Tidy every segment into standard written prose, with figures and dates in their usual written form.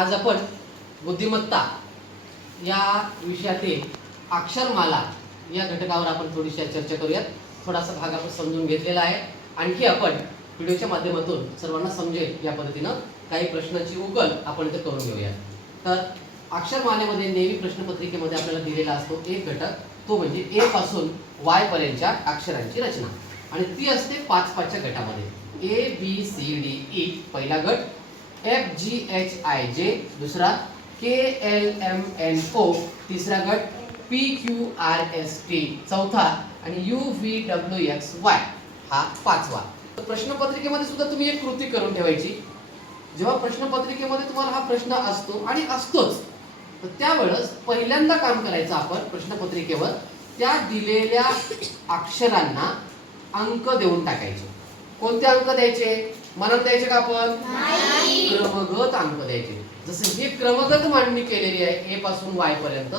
आज आपण बुद्धिमत्ता या विषयातील अक्षरमाला या घटकावर आपण थोडीशी चर्चा करूयात. थोडासा भाग आपण समजून घेतलेला आहे. आणखी आपण व्हिडिओच्या माध्यमातून सर्वांना समजेल या पद्धतीनं काही प्रश्नांची उकल आपण इथे करून घेऊया. तर अक्षरमालेमध्ये नेहमी प्रश्नपत्रिकेमध्ये आपल्याला दिलेला असतो एक घटक, तो म्हणजे ए पासून वाय पर्यंतच्या अक्षरांची रचना, आणि ती असते 5-5च्या गटामध्ये. A B C D E पहिला गट, F G H I J दुसरा, K L M N O तिसरा गट, P Q R S T चौथा आणि U V W X Y हा पाचवा. तर प्रश्नपत्रिकेमध्ये सुद्धा तुम्ही एक कृती करून ठेवायची. जेव्हा प्रश्नपत्रिकेमध्ये तुम्हाला हा प्रश्न असतो आणि असतोच, तर त्यावेळेस पहिल्यांदा काम करायचं आपण प्रश्नपत्रिकेवर त्या दिलेल्या अक्षरांना अंक देऊन टाकायचे. कोणते अंक द्यायचे? मनात द्यायचे का आपण? क्रमगत अंक द्यायचे. जसं हे क्रमगत मांडणी केलेली आहे ए पासून वाय पर्यंत,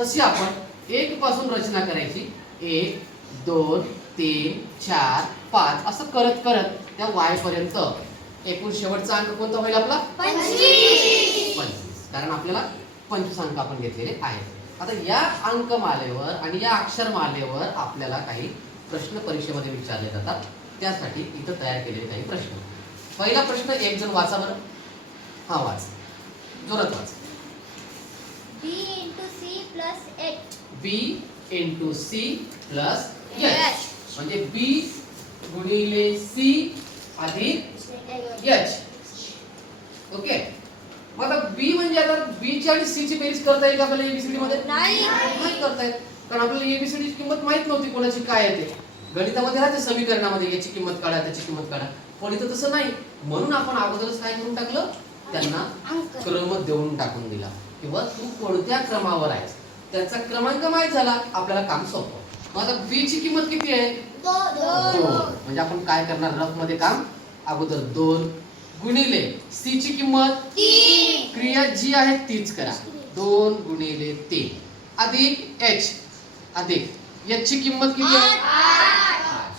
तशी आपण एक पासून रचना करायची. 1 2 3 4 5 असं करत करत त्या वाय पर्यंत एकूण शेवटचा अंक कोणता होईल आपला? 25. कारण आपल्याला 25 अंक आपण घेतलेले आहेत. आता या अंकमालेवर आणि या अक्षरमालेवर आपल्याला काही प्रश्न परीक्षेमध्ये विचारले जातात. त्यासाठी इथं तयार केलेले काही प्रश्न. पहिला प्रश्न एक जण वाचा बरं. हा वाच, जोरात वाच. B into C plus H. B into C plus H म्हणजे B गुणिले C अधिक H. ओके. मग आता B म्हणजे आता B ची आणि C ची बेरीज करता येईल का आपल्याला ABCD मध्ये? नाही करता येत, कारण आपल्याला ABCD ची किंमत माहित नव्हती कोणाची काय येते. गणितामध्ये राहते समीकरणामध्ये याची किंमत काढा त्याची किंमत काढा, पण इथं तसं नाही. म्हणून आपण अगोदरच काय करून टाकलं, त्यांना क्रम देऊन टाकून दिला, किंवा तू कोणत्या क्रमावर आहेस त्याचा क्रमांक माहित झाला, आपल्याला काम सोपं. मग आता B ची किंमत किती आहे? 2. म्हणजे आपण काय करणार रफ मध्ये काम, अगोदर 2 गुणिले C ची किंमत 3, क्रिया जी आहे तीच करा. 2 गुणिले 3 अधिक H अधिक H ची किंमत किती आहे? 8.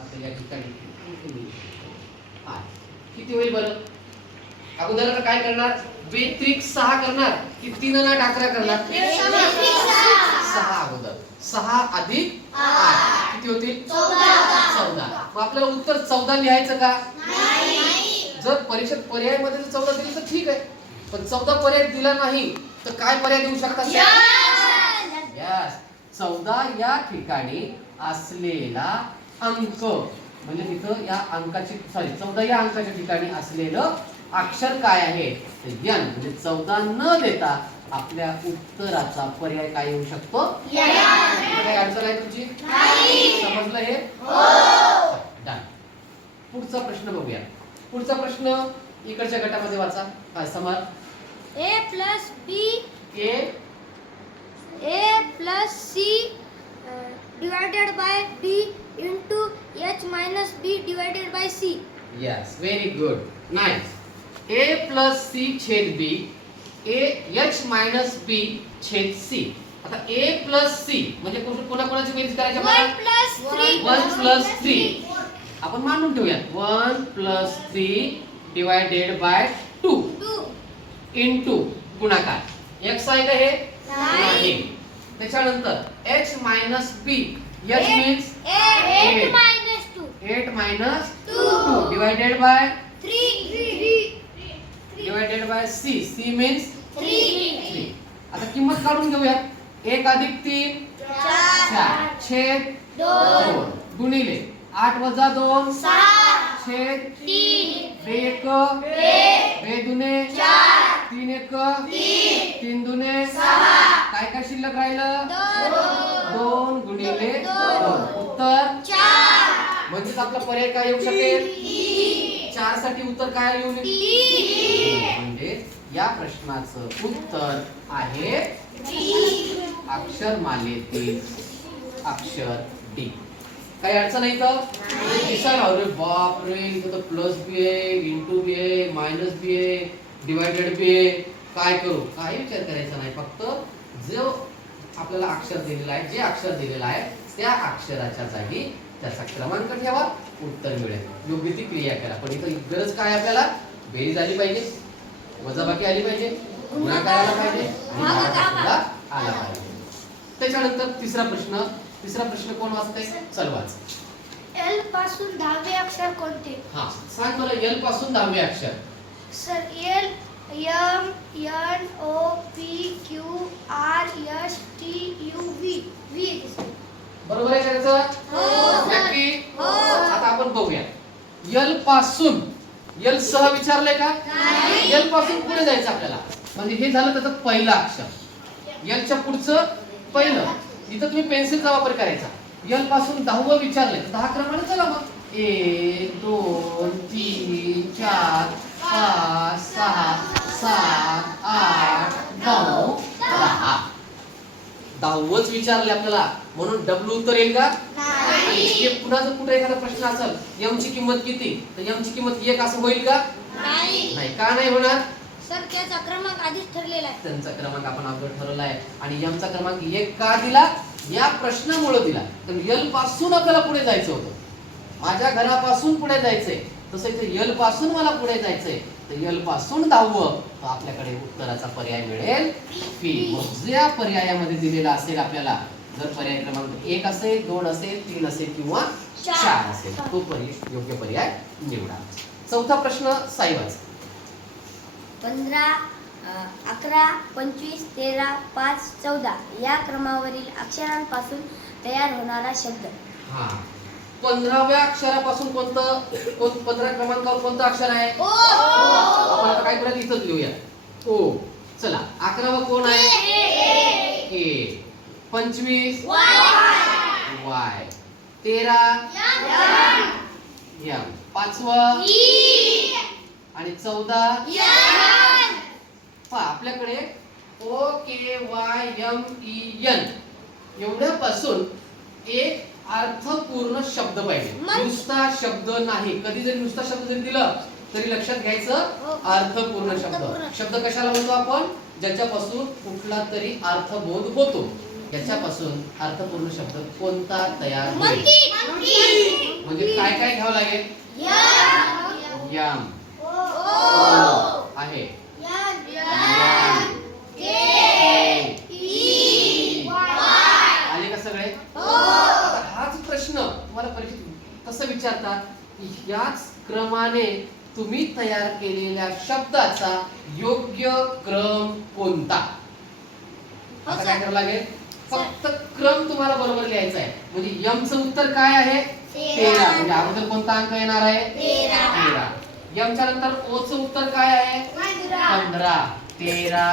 आता या ठिकाणी किती होईल बरं? अगोदर काय करणार? बेत्रिक 6 करणार की 3 आणि 8 11 करणार? 6 अगोदर. 6 अधिक 8 किती होतील? 14. मग आपल्याला उत्तर 14 लिहायचं का? नाही. जर परीक्षेत पर्याय मध्ये 14 दिलं तर ठीक आहे, पण 14 पर्याय दिला नाही तर काय पर्याय देऊ शकता? यस. 14 या ठिकाणी असलेला अंक म्हणजे तिथं या अंकाची 14 या अंकाच्या ठिकाणी असलेलं अक्षर काय आहे? तर n. म्हणजे 14 न देता आपल्या उत्तराचा पर्याय काय येऊ शकतो? काय अडचण आहे तुमची? समजलं हे? डन. पुढचा प्रश्न बघूया. पुढचा प्रश्न इकडच्या गटामध्ये वाचा. काय समर? A plus B A plus C divided by B into H minus B divided by C. Yes, very good. Nice. A plus C छेद B, H minus B छेद C. आता A plus C म्हणजे कोणाची बेरीज करायची आपल्याला? 1 plus 3. 1 plus 3 आपण मानून ठेवूया. 1 plus 3 divided by 2 into गुणाकार. X आहे का हे? नाही. त्याच्यानंतर H minus B, H means 8 minus 2. 8 minus 2 divided by 3. divided by C. C means 3. आता किंमत काढून घेऊया. 1 अधिक 3 4 छेद 2 गुणिले 8 वजा 2 6 छेद 3 2 1 2 दुने 4 3 1 3 दुने 6 काय काय शिल्लक राहिलं? 2 गुणिले 2 उत्तर 4. म्हणजे आपला पर्याय काय येऊ शकेल? 4 साठी उत्तर काय येऊ नये? म्हणजे या प्रश्नाचं उत्तर आहे अक्षरमालेतील अक्षर डी. काही अडचण नाही का? दिसायला अरे बाप रे, इथं तर प्लस बी आहे, इंटू बी आहे, मायनस बी आहे, डिवायडेड बी आहे. काय करू? काही विचार करायचा नाही. फक्त जो आपल्याला अक्षर दिलेला आहे, जे अक्षर दिलेलं आहे त्या अक्षराच्या जागी त्याचा क्रमांक ठेवा, उत्तर मिळेल. योग्य ती क्रिया करा. पण इथं गरज काय आपल्याला? बेरीज आली पाहिजे. वजाबाकी आली पाहिजे, गुणाकार आला पाहिजे आणि भागाकार सुद्धा आला पाहिजे. त्याच्यानंतर तिसरा प्रश्न कोण वाचतंय? चल वाच. एल पासून 10वे अक्षर कोणते? हा सांग मला एल पासून 10वे अक्षर. Sir L M N O P Q R S T U V V येते सर. बरोबर आहे का त्याचं? हो. नक्की? हो. आता आपण बघूया. एल पासून एल सह विचारलंय का? नाही. एल पासून पुढे जायचं आपल्याला. म्हणजे हे झालं त्याचं पहिलं अक्षर. एल च्या पुढचं पहिलं. इथं तुम्ही पेन्सिलचा वापर करायचा. एल पासून 10वं विचारलंय तर 10 क्रमाने चला मग. 1 2 3 4 5 6 7 8 9 10. 10वंच विचारले आपल्याला म्हणून डब्ल्यू उत्तर येईल का? नाही. हे पुन्हा जर कुठे एखादा प्रश्न असेल एम ची किंमत किती तर एम ची किंमत 1 असं होईल का? नाही. नाही. का नाही होणार? सर त्याचा क्रमांक आधीच ठरलेला आहे. त्यांचा क्रमांक आपण अगोदर ठरवला आहे आणि एम चा क्रमांक 1 का दिला? या प्रश्नामुळे दिला. तर एल पासून आपल्याला पुढे जायचं होतं. माझ्या घरापासून पुढे जायचंय तसं इथे एल पासून मला पुढे जायचंय तर एल पासून 10वं तर आपल्याकडे उत्तराचा पर्याय मिळेल पी. मग ज्या पर्यायामध्ये दिलेला असेल आपल्याला जर पर्याय क्रमांक 1 असेल 2 असेल 3 असेल किंवा 4 असेल तो योग्य पर्याय निवडा. चौथा प्रश्न साईवाच. 15 11 25 13 5 14 या क्रमावरील अक्षरांपासून तयार होणारा शब्द. हा 15व्या अक्षरापासून 15 क्रमांकावर कोणतं अक्षर आहे? ओ. आपण आता काय करूया इथंच लिहूया. ओ. चला 11वा कोण आहे? ए. 25 वाय. 13 एम. 5वं आणि 14 पहा आपल्याकडे ओ के वाय एम ई एन एवढ्यापासून एक अर्थपूर्ण शब्द पाहिजे. नुसता शब्द नाही. कधी जरी नुसता शब्द जरी दिलं तरी लक्षात घ्यायचं अर्थपूर्ण शब्द. शब्द कशाला म्हणतो आपण? ज्याच्यापासून कुठला तरी अर्थबोध होतो. याच्यापासून अर्थपूर्ण शब्द कोणता तयार होईल? म्हणजे काय काय घ्यावं लागेल? यम आहे आले का सगळे? हाच प्रश्न तुम्हाला परीक्षेत कसं विचारतात की याच क्रमाने तुम्ही तयार केलेल्या शब्दाचा योग्य क्रम कोणता? आता काय करावं लागेल? फक्त क्रम तुम्हाला बरोबर लिहायचा आहे. म्हणजे यम चं उत्तर काय आहे? 13. म्हणजे अगोदर कोणता अंक येणार आहे? 13. यम च्या नंतर ओ चं उत्तर काय आहे? 15. 13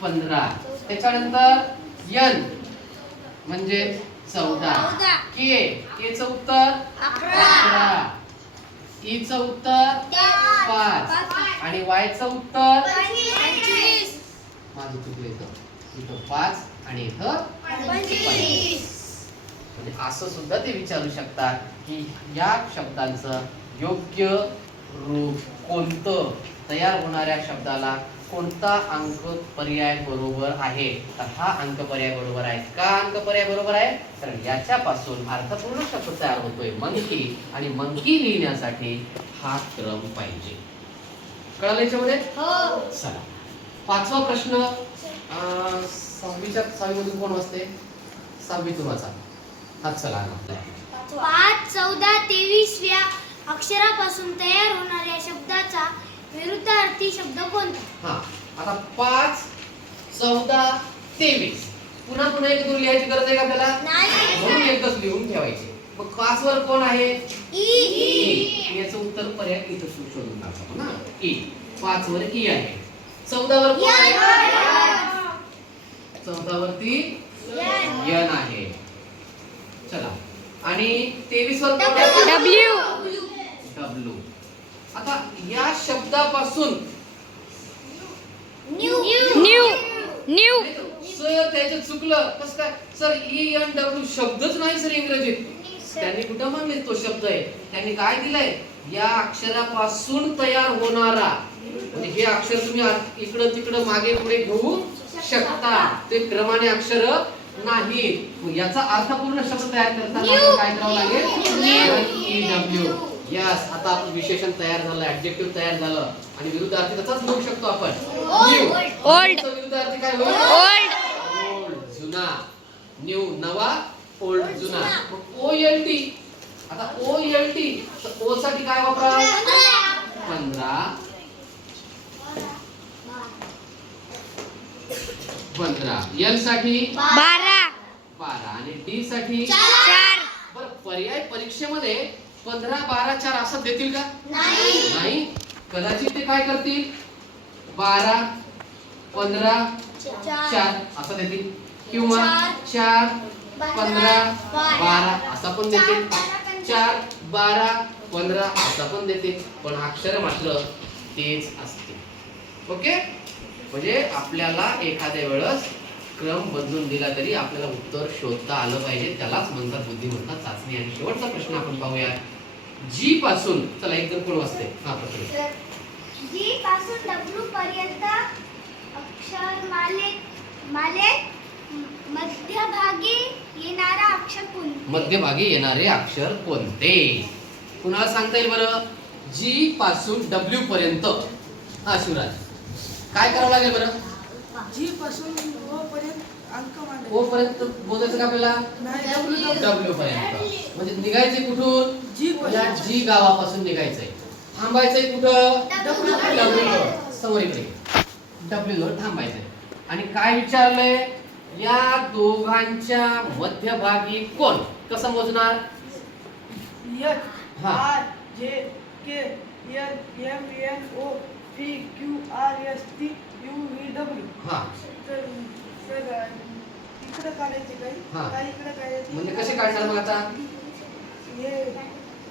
15. त्याच्यानंतर यन म्हणजे 14. के चं उत्तर 11. ई चं उत्तर 5 आणि वाय चं उत्तर 25. माझं चुकलं इथं 5 आणि इथं 25. म्हणजे असं सुद्धा ते विचारू शकतात की या शब्दांचं योग्य रूप कोणतं? तयार होणाऱ्या शब्दाला कोणता अंक पर्याय बरोबर आहे? तर हा अंक पर्याय बरोबर आहे. का अंक पर्याय बरोबर आहे? कारण याच्यापासून अर्थपूर्ण शब्द तयार होतोय मंकी आणि मंकी लिहिण्यासाठी हा क्रम पाहिजे. कळलं याच्यामध्ये? चला 5वा प्रश्न 6वीमधून कोण वाचते? 6वीतून वाचा. हात चला 5 14 23 या अक्षरापासून तयार होणाऱ्या शब्दाचा विरुद्धार्थी शब्द कोणता? हा आता 5 14 23 पुन्हा पुन्हा एक दोन लिहायची गरज आहे का आपल्याला? नाही. म्हणून एकच लिहून ठेवायचे. मग 5 वर कोण आहे? ई. याचं उत्तर पर्याय इथं शोधून टाका ना. ई. 5 वर ई आहे. 14 वर कोण आहे? 14 वरती यन आहे. चला आणि 23 वर कोण आहे? डब्ल्यू. आता या शब्दापासून न्यू. सर त्याचं चुकलं. कसं काय? सर ई एन डब्ल्यू शब्दच नाही सर इंग्रजीत. त्यांनी कुठं म्हणले तो शब्द आहे? त्यांनी काय दिलंय? या अक्षरापासून तयार होणारा. म्हणजे हे अक्षर तुम्ही इकडं तिकडं मागे पुढे घेऊ शकता. ते क्रमाने अक्षर नाही. याचा अर्थपूर्ण शब्द तयार करताना काय करावं लागेल? E W. यस, आता आपलं विशेषण तयार झालं, ऍडजेक्टिव्ह तयार झालं आणि विरुद्धार्थी तसाच लिहू शकतो आपण. न्यू. ओल्ड. विरुद्धार्थी काय होईल? ओल्ड. ओल्ड, जुना. न्यू नवा, ओल्ड जुना. OLD. आता OLD, तर ओ साठी काय वापरा? 15. एल साठी 12 आणि डी साठी 4. बरं, पर्याय परीक्षेमध्ये 15, 12, 4 असं देतील का? नाही. कदाचित ते काय करतील? 12, 15, 4 असं देतील किंवा 4, 15, 12 असं पण देतील. 4, 12, 15 असं पण देतील. पण अक्षर मात्र तेच असते. ओके, म्हणजे आपल्याला एखाद्या वेळेस क्रम बदलून दिला तरी आपल्याला उत्तर शोधता आलं पाहिजे, त्यालाच म्हणतात बुद्धिमत्ता चाचणी. आणि शेवटचा प्रश्न आपण पाहूया. जी पासून, चला एक जण कोण वाचते? हा प्रश्न. जी पासून डब्ल्यू पर्यंत अक्षरमालेत मध्यभागी येणारा अक्षर कोणते? मध्यभागी येणारे अक्षर कोणते? कुणाला सांगता येईल बरं? जी पासून डब्ल्यू पर्यंत. हा शिवराज, काय करावं लागेल बरं? जी पासून ओ पर्यंत अंक मांडायचे. ओ पर्यंत बोलायचं का आपल्याला? नाही, डब्ल्यू पर्यंत. म्हणजे निघायचे कुठून? जी या पासून. जी गावापासून निघायचंय. थांबायचंय कुठं? W. डब्ल्यू समोर इकडे डब्ल्यू थांबायचंय. आणि काय विचारलंय? या दोघांच्या मध्यभागी कोण? कसं मोजणार? एच हा. R J K L M N O P Q R S T U V W. हा, तर सर इकडे काढायचे हा. काही इकडे काढायचे. म्हणजे कसे काढणार मग आता? हे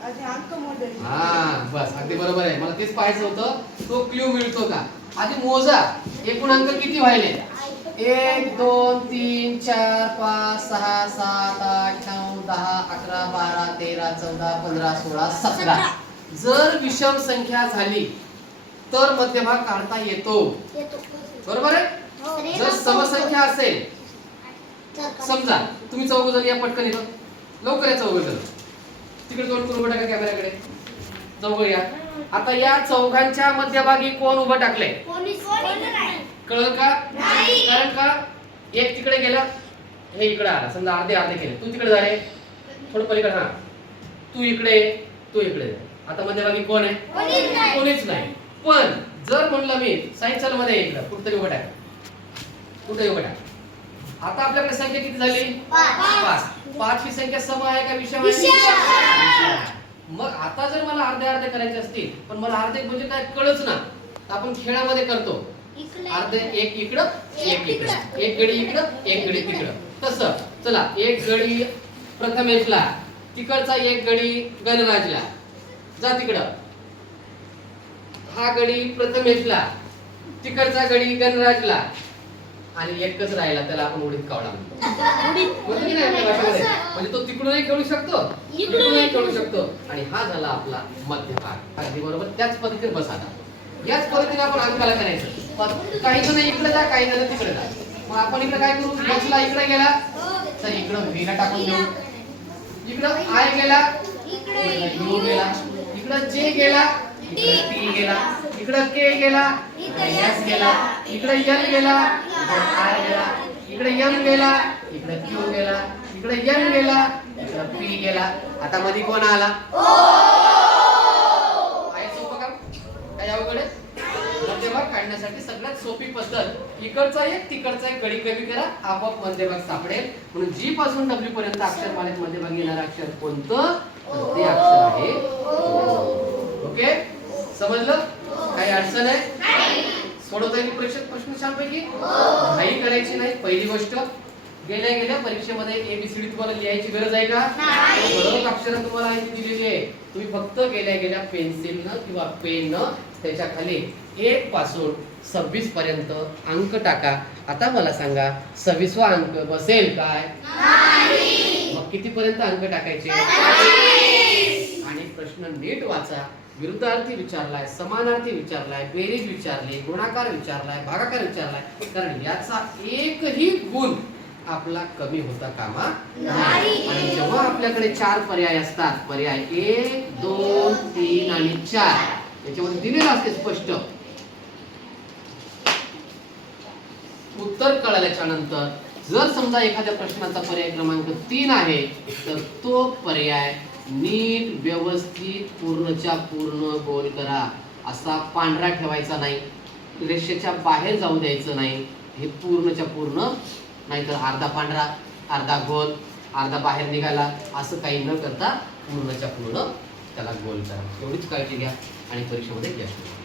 आधी अंक मोजायचे. हा, बस अगदी बरोबर आहे. मला तेच पाहायचं होतं, तो क्ल्यू मिळतो का. आधी मोजा, एकूण अंक किती व्हायले? 1 2 3 4 5 6 7 8 9 10 11 12 13 14 15 16 17. जर विषम संख्या झाली तर मध्यभाग काढता येतो, बरोबर आहे. जर समसंख्या असेल, समजा तुम्ही चौघ जण या पटकन इथं, लवकर या चौघ जण. तिकडे तोंड करून उभं टाका कॅमेऱ्याकडे. चौघ या. आता या चौघांच्या मध्यभागी कोण उभं टाकले? कळलं का? कारण का एक तिकडे गेला, हे इकडे आला. समजा अर्धे अर्धे केले, तू तिकडे झाले, थोडं पलीकडे. हा, तू इकडे, तू इकडे. आता मध्यभागी कोण आहे? कोणीच नाही. पण जर म्हणलं मी सायकल मध्ये इकडं कुठतरी उभं टाक, कुठे उभं टाक. आता आपल्याकडे संख्या किती झाली? 5. 5 ही संख्या सम आहे का विषम आहे? मग आता जर मला अर्धे अर्धे करायचे असतील, पण मला अर्धे म्हणजे काय कळच ना, आपण खेळामध्ये करतो. अर्धे एक इकडं, एक इकडं, एक गडी इकडं, एक गडी तिकडं. तसं चला, एक गडी प्रथमेशला, तिकडचा एक गडी गणराजला. जा तिकडं. हा गडी प्रथमेशला, तिकडचा गडी गणराजला, आणि एकच राहिला, त्याला आपण उडीत कावळा म्हणतो. म्हणजे नाही आपल्या भाषेमध्ये. म्हणजे तो तिकडूनही खेळू शकतो, इकडूनही खेळू शकतो. आणि हा झाला आपला मध्यभाग. अगदी बरोबर. त्याच पद्धतीने बस आता. याच पद्धतीने आपण अंकाला करायचं. काही जण इकडे जा, काही जण तिकडे जा. मग आपण इकडे काय करू? बसला इकडे गेला तर इकडं व्ही ला टाकून देऊ. इकडं आय गेला, इकडं यू गेला. इकडं जे गेला, इकडं टी गेला. इकडं के गेला, इकडं एस गेला. इकडं एल गेला, इकडं आर गेला. इकडे एम गेला, इकडे क्यू गेला. इकडे एन गेला, इकडे पी गेला. आता मध्ये कोण आला? आहे सोपं काम? काय अवघड आहे? मध्यभाग काढण्यासाठी सगळ्यात सोपी पद्धत, इकडचा एक तिकडचा एक गडी कमी करा, आपोआप मध्यभाग सापडेल. म्हणून जी पासून डब्ल्यू पर्यंत अक्षरमालेत मध्यभागी येणारं अक्षर कोणतं? ते अक्षर आहे. ओके, समजलं? काही अडचण आहे? सोडवता येईल परीक्षेत प्रश्न छानपैकी? नाही करायची नाही. पहिली गोष्ट, गेल्या गेल्या परीक्षेमध्ये ABCD तुम्हाला लिहायची गरज आहे का? बरोबर अक्षर तुम्हाला इथे दिलेली आहे. तुम्ही फक्त गेल्या गेल्या पेन्सिलनं किंवा पेननं त्याच्या खाली 1 पासून 26 पर्यंत अंक टाका. आता मला सांगा, 26वा अंक बसेल काय? मग किती पर्यंत अंक टाकायचे? आणि प्रश्न नीट वाचा. विरुद्धार्थी विचारलाय, समानार्थी विचारलाय, बेरीज विचारली, गुणाकार विचारलाय, भागाकार विचारलाय. कारण याचा एकही गुण आपला कमी होता कामा नाही. आणि जेव्हा आपल्याकडे 4 पर्याय असतात, पर्याय 1 2 3 आणि 4 याच्यामध्ये दिलेलं असते स्पष्ट. उत्तर कळल्याच्या नंतर जर समजा एखाद्या प्रश्नाचा पर्याय क्रमांक 3 आहे तर तो पर्याय नीट व्यवस्थित पूर्णच्या पूर्ण गोल करा. असा पांढरा ठेवायचा नाही, रेषेच्या बाहेर जाऊ द्यायचं नाही. हे पूर्णच्या पूर्ण, नाहीतर अर्धा पांढरा अर्धा गोल अर्धा बाहेर निघाला असं काही न करता पूर्णच्या पूर्ण त्याला गोल करा. एवढीच काळजी घ्या आणि परीक्षेमध्ये यश मिळवा.